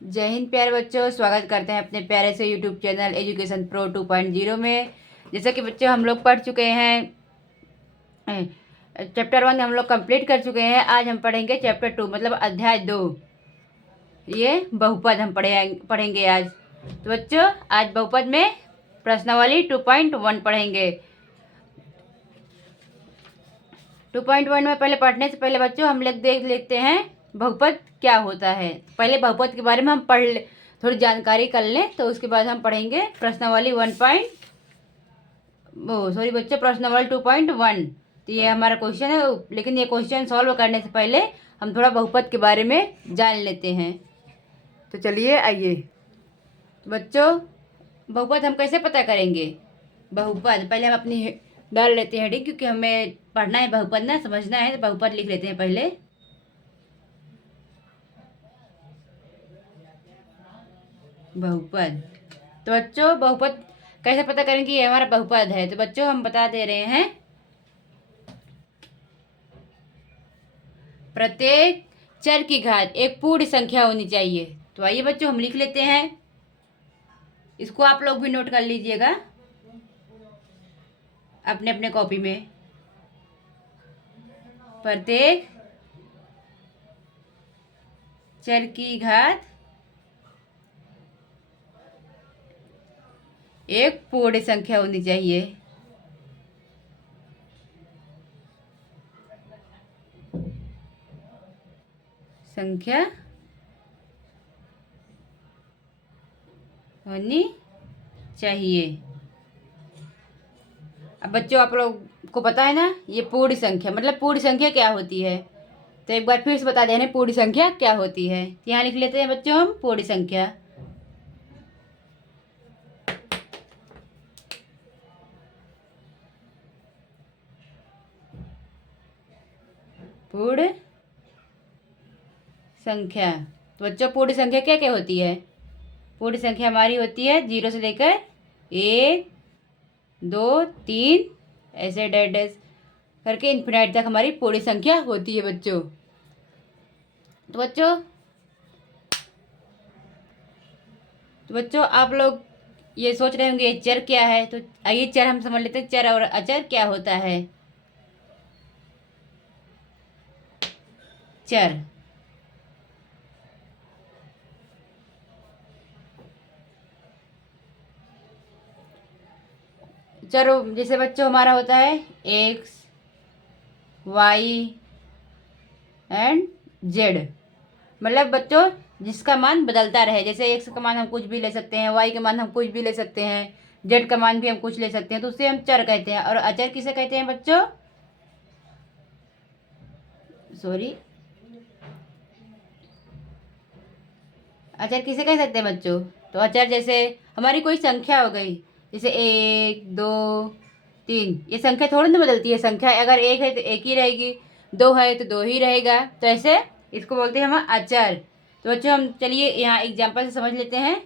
जय हिंद प्यारे बच्चों, स्वागत करते हैं अपने प्यारे से यूट्यूब चैनल एजुकेशन प्रो 2.0 में। जैसा कि बच्चों हम लोग पढ़ चुके हैं, चैप्टर 1 हम लोग कंप्लीट कर चुके हैं। आज हम पढ़ेंगे चैप्टर 2 मतलब अध्याय 2। ये बहुपद हम पढ़ेंगे आज। तो बच्चों आज बहुपद में प्रश्नावली 2.1 पढ़ेंगे। 2.1 में पहले पढ़ने से पहले बच्चों हम लोग देख लेते हैं बहुपद क्या होता है। पहले बहुपद के बारे में हम पढ़ ले, थोड़ी जानकारी कर लें, तो उसके बाद हम पढ़ेंगे प्रश्नावली प्रश्नावली 2.1। तो ये हमारा क्वेश्चन है, लेकिन ये क्वेश्चन सॉल्व करने से पहले हम थोड़ा बहुपद के बारे में जान लेते हैं। तो चलिए आइए। तो बच्चों बहुपद हम कैसे पता करेंगे? बहुपद पहले हम अपनी डाल लेते हैं हेडिंग, क्योंकि हमें पढ़ना है बहुपद ना, समझना है। तो बहुपद लिख लेते हैं पहले। बहुपद। तो बच्चों बहुपद कैसे पता करेंगे ये हमारा बहुपद है? तो बच्चों हम बता दे रहे हैं, प्रत्येक चर की घात एक पूर्ण संख्या होनी चाहिए। तो आइए बच्चों हम लिख लेते हैं, इसको आप लोग भी नोट कर लीजिएगा अपने अपने कॉपी में। प्रत्येक चर की घात एक पूर्ण संख्या होनी चाहिए। संख्या होनी चाहिए। अब बच्चों आप लोग को पता है ना, ये पूर्ण संख्या मतलब पूर्ण संख्या क्या होती है? तो एक बार फिर से बता देने पूर्ण संख्या क्या होती है। यहाँ लिख लेते हैं बच्चों हम पूर्ण संख्या। पूर्ण संख्या। तो बच्चों पूर्ण संख्या क्या क्या होती है? पूर्ण संख्या हमारी होती है 0 से लेकर 1 2 3 ऐसे डैश डैश करके इन्फिनाइट तक हमारी पूर्ण संख्या होती है बच्चों। तो बच्चों आप लोग ये सोच रहे होंगे चर क्या है। तो आइए चर हम समझ लेते हैं, चर और अचर क्या होता है। चर चलो जैसे बच्चों हमारा होता है एक्स वाई एंड जेड, मतलब बच्चों जिसका मान बदलता रहे। जैसे एक्स का मान हम कुछ भी ले सकते हैं, वाई का मान हम कुछ भी ले सकते हैं, जेड का मान भी हम कुछ ले सकते हैं, तो उसे हम चर कहते हैं। और अचर किसे कहते हैं बच्चों? सॉरी, अचर किसे कह सकते हैं बच्चों? तो अचर जैसे हमारी कोई संख्या हो गई, जैसे 1 2 3, ये संख्या थोड़ी ना बदलती है। संख्या अगर एक है तो एक ही रहेगी, दो है तो दो ही रहेगा। तो ऐसे इसको बोलते हैं हम अचर। तो बच्चों हम चलिए यहाँ एग्जाम्पल से समझ लेते हैं,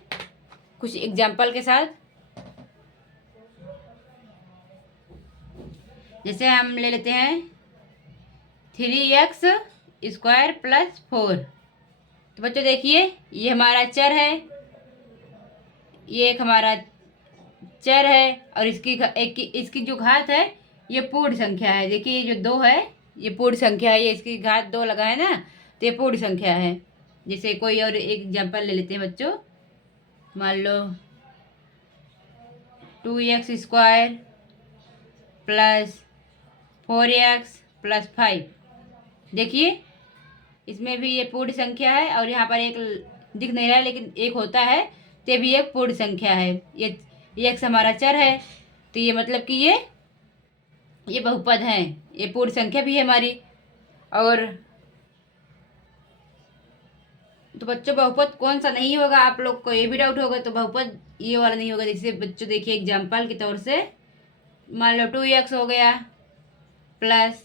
कुछ एग्जाम्पल के साथ। जैसे हम ले लेते हैं 3x² + 4। तो बच्चों देखिए ये हमारा चर है, ये एक हमारा चर है, और इसकी जो घात है ये पूर्ण संख्या है। देखिए ये जो 2 है ये पूर्ण संख्या है, ये इसकी घात 2 लगा है ना, तो ये पूर्ण संख्या है। जैसे कोई और एक एग्जाम्पल ले लेते हैं बच्चों, मान लो 2x² + 4x + 5। देखिए इसमें भी ये पूर्ण संख्या है, और यहाँ पर एक दिख नहीं रहा है लेकिन एक होता है, तो ये भी एक पूर्ण संख्या है। ये x हमारा चर है, तो ये मतलब कि ये बहुपद है, ये पूर्ण संख्या भी है हमारी। और तो बच्चों बहुपद कौन सा नहीं होगा, आप लोग को ये भी डाउट होगा। तो बहुपद ये वाला नहीं होगा। जैसे बच्चों देखिए एग्जाम्पल के तौर से मान लो 2x हो गया +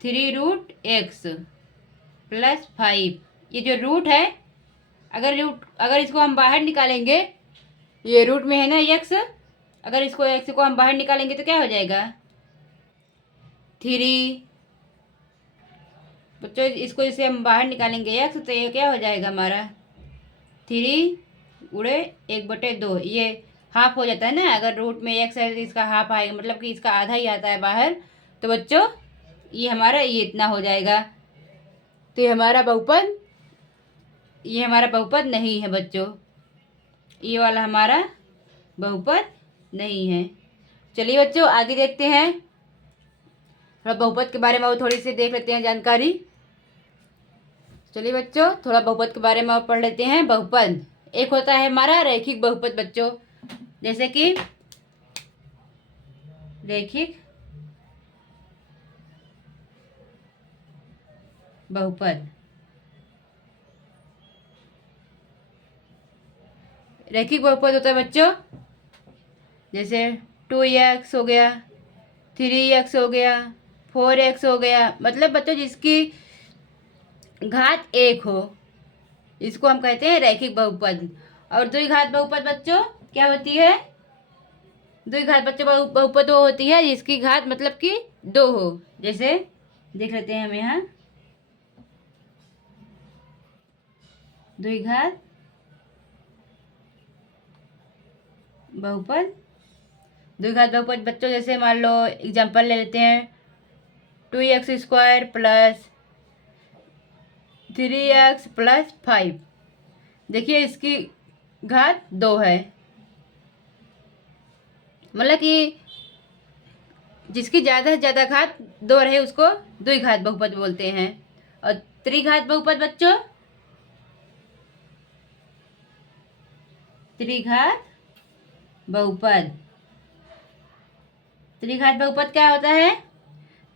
3√x + 5। ये जो रूट है, अगर इसको हम बाहर निकालेंगे, ये रूट में है ना x, अगर इसको x को हम बाहर निकालेंगे तो क्या हो जाएगा? 3। बच्चों इसको जैसे हम बाहर निकालेंगे x, तो ये क्या हो जाएगा हमारा 3 गुणे 1/2, ये हाफ हो जाता है ना। अगर रूट में x है तो इसका हाफ आएगा, मतलब कि इसका आधा ही आता है बाहर। तो बच्चों ये हमारा ये इतना हो जाएगा। तो ये हमारा बहुपद नहीं है बच्चों, ये वाला हमारा बहुपद नहीं है। चलिए बच्चों आगे देखते हैं, थोड़ा बहुपद के बारे में और थोड़ी सी देख लेते हैं जानकारी। चलिए बच्चों थोड़ा बहुपद के बारे में और पढ़ लेते हैं। बहुपद एक होता है हमारा रैखिक बहुपद बच्चों, जैसे कि रैखिक बहुपद। रैखिक बहुपद होता है बच्चों जैसे 2x हो गया, 3x हो गया, 4x हो गया, मतलब बच्चों जिसकी घात 1 हो, इसको हम कहते हैं रैखिक बहुपद। और द्विघात बहुपद बच्चों क्या होती है? द्विघात बच्चों बहुपद वो होती है जिसकी घात मतलब कि 2 हो। जैसे देख लेते हैं हम यहाँ द्विघात बहुपद। द्विघात बहुपद बच्चों जैसे मान लो एग्जांपल ले लेते हैं 2x² प्लस 3x प्लस 5। देखिए इसकी घात 2 है, मतलब कि जिसकी ज़्यादा से ज़्यादा घात 2 रहे उसको द्विघात बहुपद बोलते हैं। और त्रिघात बहुपद बच्चों, त्रिघात बहुपद, त्रिघात बहुपद क्या होता है?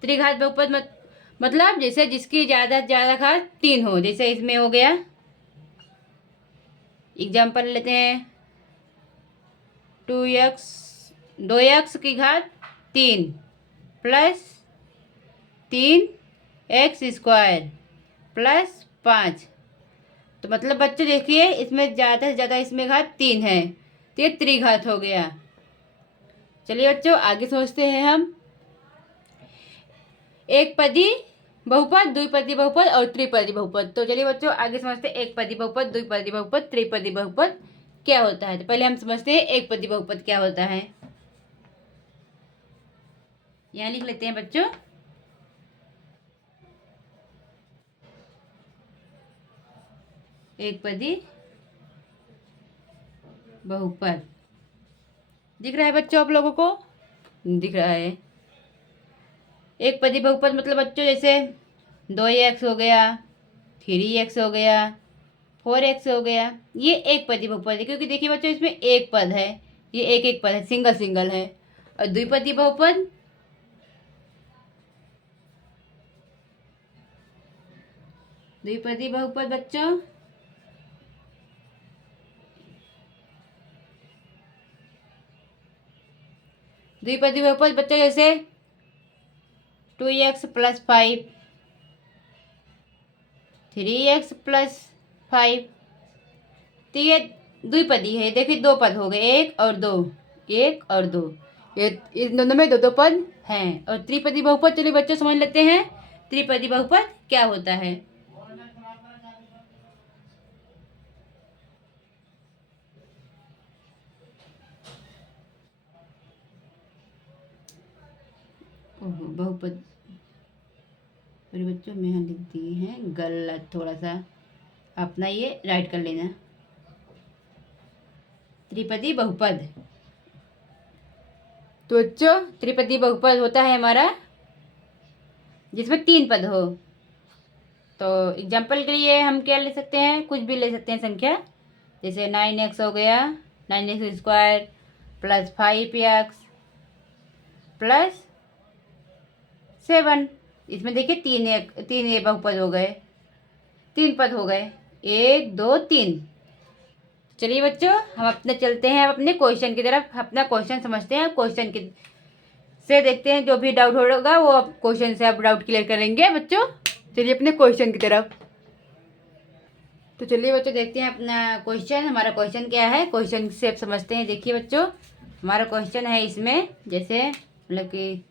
त्रिघात बहुपद मतलब जैसे जिसकी ज़्यादा से ज़्यादा घात 3 हो। जैसे इसमें हो गया, एग्जाम्पल लेते हैं 2x की घात 3 प्लस 3x² प्लस 5। तो मतलब बच्चों देखिए इसमें ज़्यादा से ज़्यादा इसमें घात 3 है, तो ये त्रिघात हो गया। चलिए बच्चों आगे सोचते हैं हम एक पदी बहुपद, द्विपदी बहुपद और त्रिपदी बहुपद। तो चलिए बच्चों आगे समझते हैं एक पदी बहुपद, द्विपदी बहुपद, त्रिपदी बहुपद क्या होता है। तो पहले हम समझते हैं एक पदी बहुपद क्या होता है। यहाँ लिख लेते हैं बच्चों एक पदी बहुपद। दिख रहा है बच्चों आप लोगों को? दिख रहा है। एक पदी बहुपद मतलब बच्चों जैसे 2x हो गया, 3x हो गया, 4x हो गया, ये एक पदी बहुपद है क्योंकि देखिए बच्चों इसमें एक पद है, ये एक एक पद है, सिंगल सिंगल है। और द्विपदी बहुपद, द्विपदी बहुपद बच्चों द्विपदी बहुपद बच्चों जैसे 2x प्लस 5, 3x प्लस 5। तो ये द्विपदी है। देखिए 2 पद हो गए, 1 और 2, 1 और 2, ये इन दोनों में 2 पद हैं। और त्रिपदी बहुपद चलिए बच्चों समझ लेते हैं त्रिपदी बहुपद क्या होता है। बहुपद मेरे बच्चों में यहाँ लिख दिए हैं गलत, थोड़ा सा अपना ये राइट कर लेना। त्रिपदी बहुपद, तो बच्चों त्रिपदी बहुपद होता है हमारा जिसमें 3 पद हो। तो एग्जाम्पल के लिए हम क्या ले सकते हैं, कुछ भी ले सकते हैं संख्या, जैसे 9x हो गया, 9x² प्लस 5x प्लस 7। इसमें देखिए 3 ये बहुपद हो गए, 3 पद हो गए, 1 2 3। चलिए बच्चों हम अपने चलते हैं अब अपने क्वेश्चन की तरफ, अपना क्वेश्चन समझते हैं। क्वेश्चन की से देखते हैं, जो भी डाउट होगा वो अब क्वेश्चन से आप डाउट क्लियर करेंगे बच्चों। चलिए अपने क्वेश्चन की तरफ। तो चलिए बच्चों देखते हैं अपना क्वेश्चन। हमारा क्वेश्चन क्या है, क्वेश्चन से आप समझते हैं। देखिए बच्चों हमारा क्वेश्चन है इसमें जैसे मतलब कि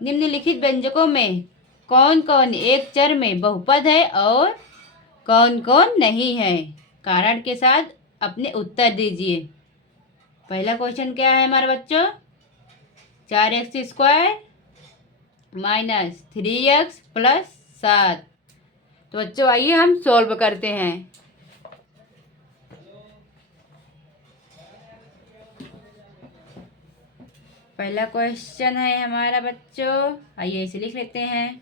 निम्नलिखित व्यंजकों में कौन कौन एक चर में बहुपद है और कौन कौन नहीं है, कारण के साथ अपने उत्तर दीजिए। पहला क्वेश्चन क्या है हमारे बच्चों, 4x² - 3x + 7। तो बच्चों आइए हम सॉल्व करते हैं। पहला क्वेश्चन है हमारा बच्चों, आइए इसे लिख लेते हैं।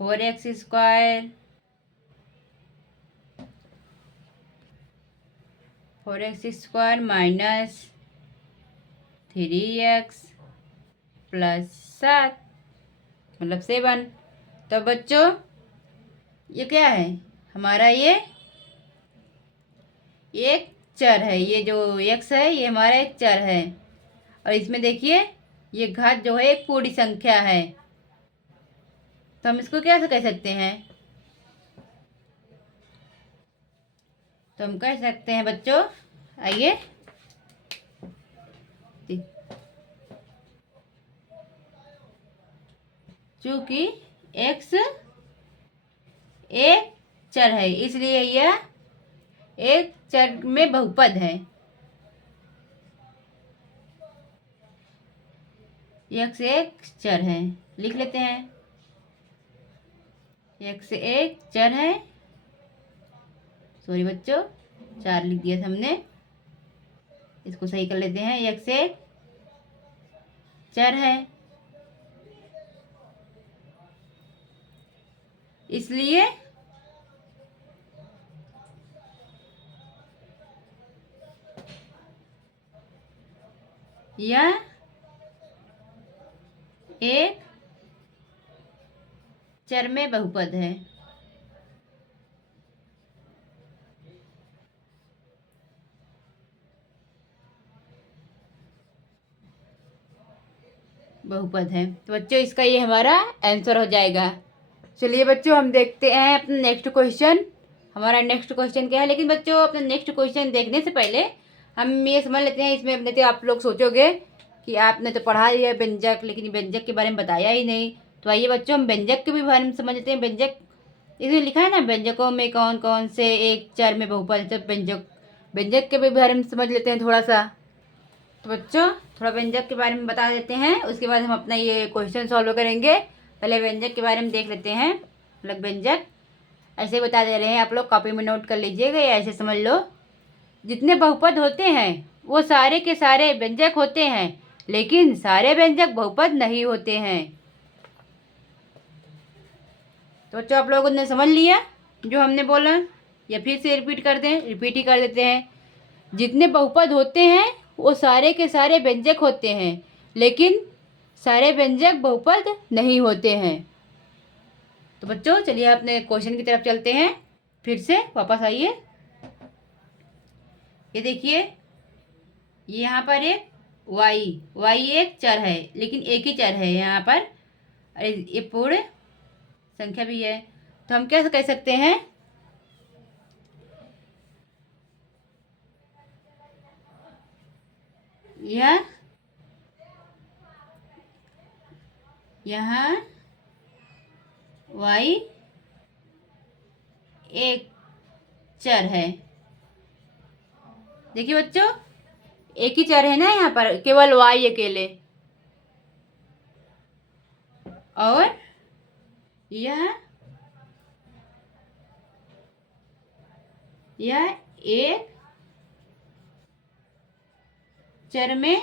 4x² - 3x + 7 मतलब 7। तो बच्चों ये क्या है हमारा, ये एक चर है, ये जो x है ये हमारा एक चर है, और इसमें देखिए ये घात जो है एक पूर्ण संख्या है। तो हम इसको क्या कह सकते हैं, तो हम कह सकते हैं बच्चों, आइए चूंकि x एक चर है इसलिए यह एक चर में बहुपद है। x एक चर है, लिख लेते हैं, x एक चर है, सॉरी बच्चों 4 लिख दिया था हमने, इसको सही कर लेते हैं। x एक चर है इसलिए यह एक चर में बहुपद है। बहुपद है, तो बच्चों इसका ये हमारा आंसर हो जाएगा। चलिए बच्चों हम देखते हैं अपना नेक्स्ट क्वेश्चन। हमारा नेक्स्ट क्वेश्चन क्या है, लेकिन बच्चों अपना नेक्स्ट क्वेश्चन देखने से पहले हम ये समझ लेते हैं। इसमें अपने तो आप लोग सोचोगे कि आपने तो पढ़ा लिया है व्यंजक, लेकिन व्यंजक के बारे में बताया ही नहीं। तो आइए बच्चों हम व्यंजक के भी बारे में समझ लेते हैं। व्यंजक इसमें लिखा है ना, व्यंजकों में कौन कौन से एक चर में बहुपद है। तो व्यंजक के भी बारे में समझ लेते हैं थोड़ा सा। तो बच्चों थोड़ा व्यंजक के बारे में बता देते हैं, उसके बाद हम अपना ये क्वेश्चन सॉल्व करेंगे। पहले व्यंजक के बारे में देख लेते हैं। मतलब व्यंजक ऐसे बता दे रहे हैं, आप लोग कॉपी में नोट कर लीजिएगा या ऐसे समझ लो। जितने बहुपद होते हैं वो सारे के सारे व्यंजक होते हैं, लेकिन सारे व्यंजक बहुपद नहीं होते हैं। तो बच्चों आप लोगों ने समझ लिया जो हमने बोला, या फिर से रिपीट ही कर देते हैं। जितने बहुपद होते हैं वो सारे के सारे व्यंजक होते हैं, लेकिन सारे व्यंजक बहुपद नहीं होते हैं। तो बच्चों चलिए अपने क्वेश्चन की तरफ चलते हैं, फिर से वापस आइए। ये देखिए यहाँ पर एक y एक चर है, लेकिन एक ही चर है यहाँ पर, अरे ये पूर्ण संख्या भी है। तो हम क्या कह सकते हैं, यह यहाँ y एक चर है। देखिए बच्चों एक ही चर है ना यहाँ पर, केवल y अकेले, और यह एक चर में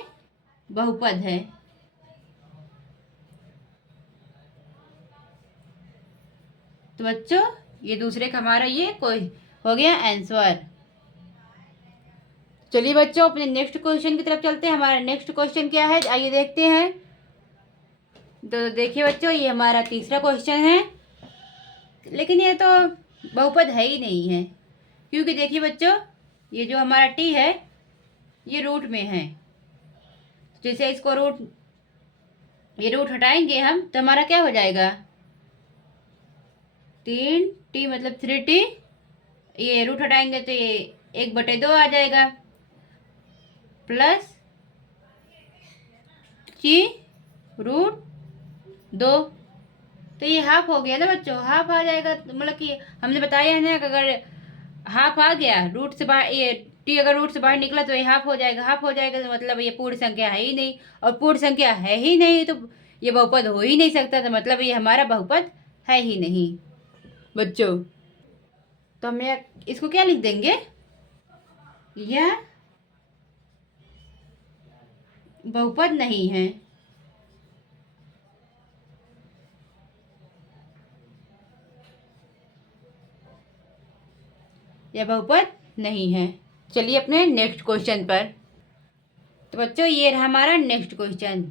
बहुपद है। तो बच्चों ये दूसरे का हमारा ये कोई हो गया आंसर। चलिए बच्चों अपने नेक्स्ट क्वेश्चन की तरफ चलते हैं। हमारा नेक्स्ट क्वेश्चन क्या है आइए देखते हैं। तो देखिए बच्चों ये हमारा तीसरा क्वेश्चन है, लेकिन ये तो बहुपद है ही नहीं है, क्योंकि देखिए बच्चों ये जो हमारा t है ये रूट में है। जैसे इसको ये रूट हटाएंगे हम तो हमारा क्या हो जाएगा, 3t मतलब 3t, ये रूट हटाएंगे तो ये 1/2 आ जाएगा, प्लस √2। तो ये हाफ हो गया ना बच्चों, हाफ आ जाएगा। मतलब कि हमने बताया है ना कि अगर हाफ आ गया रूट से बाहर, ये टी अगर रूट से बाहर निकला तो ये हाफ हो जाएगा। हाफ हो जाएगा तो मतलब ये पूर्ण संख्या है ही नहीं, और पूर्ण संख्या है ही नहीं तो ये बहुपद हो ही नहीं सकता, तो मतलब ये हमारा बहुपद है ही नहीं बच्चों। तो हम इसको क्या लिख देंगे, यह बहुपद नहीं है। यह बहुपद नहीं है। चलिए अपने नेक्स्ट क्वेश्चन पर। तो बच्चों ये रहा हमारा next question,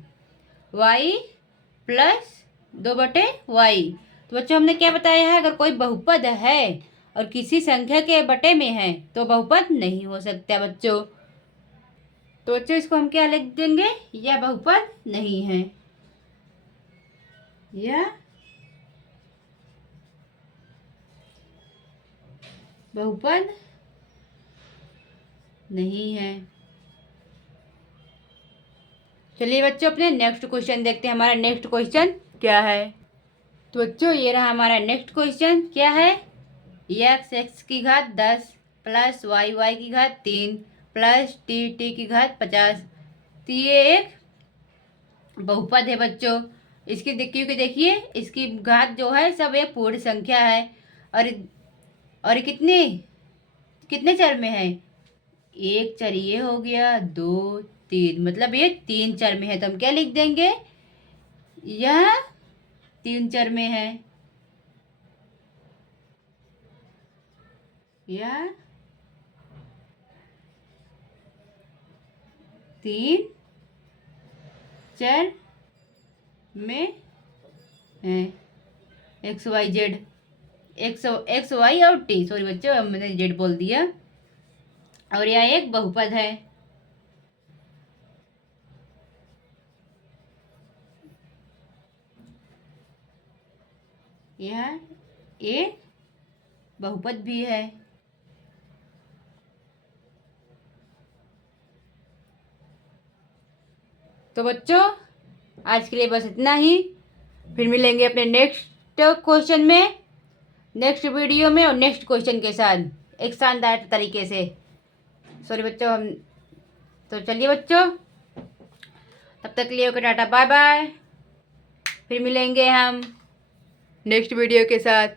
y plus 2/y। तो बच्चों हमने क्या बताया है, अगर कोई बहुपद है और किसी संख्या के बटे में है तो बहुपद नहीं हो सकता बच्चों। तो बच्चों इसको हम क्या लिख देंगे, यह बहुपद नहीं है, यह बहुपद नहीं है। चलिए बच्चों अपने नेक्स्ट क्वेश्चन देखते हैं, हमारा नेक्स्ट क्वेश्चन क्या है। तो बच्चों ये रहा हमारा नेक्स्ट क्वेश्चन, क्या है, x की घात 10 प्लस y की घात 3 प्लस t की घात 50। तो ये एक बहुपद है बच्चों। इसकी क्योंकि देखिए इसकी घात जो है सब ये पूर्ण संख्या है, और ये कितने कितने चर में है, एक चर ये हो गया, 2 3, मतलब ये 3 चर में है। तो हम क्या लिख देंगे, यह 3 चर में है, यह 3 चर में है, XYZ, एक्स वाई और टी, सॉरी बच्चों मैंने जेड बोल दिया, और यह एक बहुपद है। यह एक बहुपद भी है। तो बच्चों आज के लिए बस इतना ही, फिर मिलेंगे अपने नेक्स्ट क्वेश्चन में, नेक्स्ट वीडियो में और नेक्स्ट क्वेश्चन के साथ एक शानदार तरीके से। सॉरी बच्चों हम, तो चलिए बच्चों तब तक के लिए ओके टाटा बाय बाय, फिर मिलेंगे हम नेक्स्ट वीडियो के साथ।